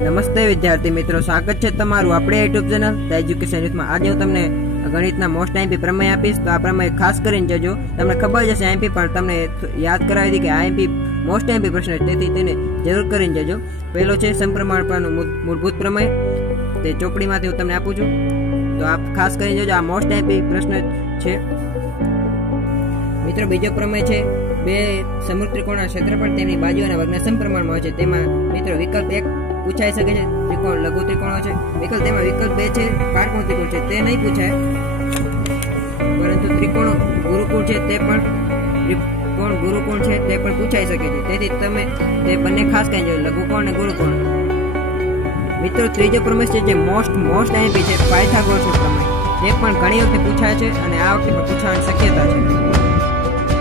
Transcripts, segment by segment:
નમસ્તે વિદ્યાર્થી મિત્રો, સ્વાગત છે તમારું આપણે યુટ્યુબ ચેનલ ધ એજ્યુકેશન યુથમાં। આજે હું તમને ગણિતના મોસ્ટ આઈએમપી પ્રમેય આપીશ, તો આ પ્રમેય ખાસ કરીને જજો। તમને ખબર જ હશે આઈએમપી, પણ તમને યાદ કરાવી દી કે આઈએમપી મોસ્ટ આઈએમપી પ્રશ્ન છે, તેથી તેને જરૂર કરીને જજો। પહેલો છે સમપ્રમાણતાનું મૂળભૂત પ્રમેય, તે ચોપડીમાંથી હું તમને આપું છું, તો આપ ખાસ કરીને જજો। આ મોસ્ટ આઈએમપી પ્રશ્ન છે મિત્રો। બીજો પ્રમેય છે બે સમૃદ્ધ ત્રિકોણના ક્ષેત્રફળ તેમની બાજુઓના વર્ગના સમપ્રમાણમાં હોય છે। તેમાં મિત્રો વિકલ્પ 1 પૂછાઈ શકે છે, ત્રિકોણ લઘુ ત્રિકોણો છે। તેમાં વિકલ્પ 2 છે કાટકોણ ત્રિકોણ છે, તે નહીં પૂછાય, પરંતુ ત્રિકોણ ગુરુકોણ છે તે પણ પૂછાઈ શકે છે, તેથી તમે તે બંને ખાસ કરી જોજો, લઘુકોણ અને ગુરુકોણ। મિત્રો ત્રીજો પ્રમેય છે જે મોસ્ટ આઈએમપી છે, પાયથાગોરસનો પ્રમેય। તે પણ ઘણી વખતે પૂછાય છે અને આ વખતે પણ પૂછવાની શક્યતા છે।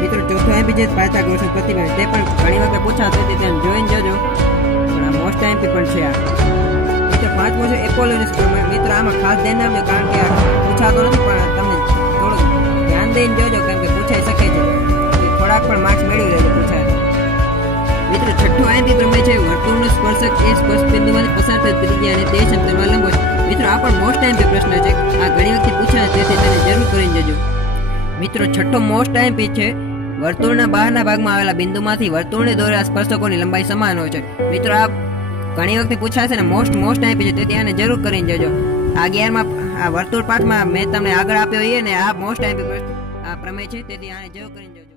મિત્રો ચોથો આઈએમપી છે પાયથાગોરસનો પ્રતિબંધ, તે પણ ઘણી વખતે પૂછાશે, તે તેને જોઈને જજો, મોસ્ટ આઈએમપી પણ છે આ। મિત્રો પાંચમો છે એપોલોનસ પ્રમેય। મિત્રો આમાં ખાસ ધ્યાન આપજો, કારણ કે આ પૂછાતો નથી, પણ તમે થોડું ધ્યાન દઈને જોજો, કારણ કે પૂછાઈ શકે છે, થોડાક પણ માર્ક્સ મેળવી લેજો પૂછાય। મિત્રો છઠ્ઠો આઈએમપી પ્રમેય છે વર્તુળનો સ્પર્શક એ સ્પર્શ બિંદુમાંથી પસાર થતી ત્રિજ્યા અને તે સમતલમાં લંબ છે। મિત્રો આ પણ મોસ્ટ આઈએમપી પ્રશ્ન છે, આ ઘણી વખત પૂછાય, તેથી તેને જરૂર કરીને જજો। મિત્રો છઠ્ઠો મોસ્ટ આઈએમપી છે વર્તુળના બહારના ભાગમાં આવેલા બિંદુમાંથી વર્તુળને દોરેલા સ્પર્શકોની લંબાઈ સમાન હોય છે। મિત્રો આ ઘણી વખતે પૂછાશે ને મોસ્ટ આઈએમપી છે, તેથી આને જરૂર કરીને જજો। આ 11માં આ વર્તુળ પાઠમાં મેં તમને આગળ આપ્યો ને આ મોસ્ટ આઈએમપી આ પ્રમેય છે, તેથી આને જરૂર કરીને જજો।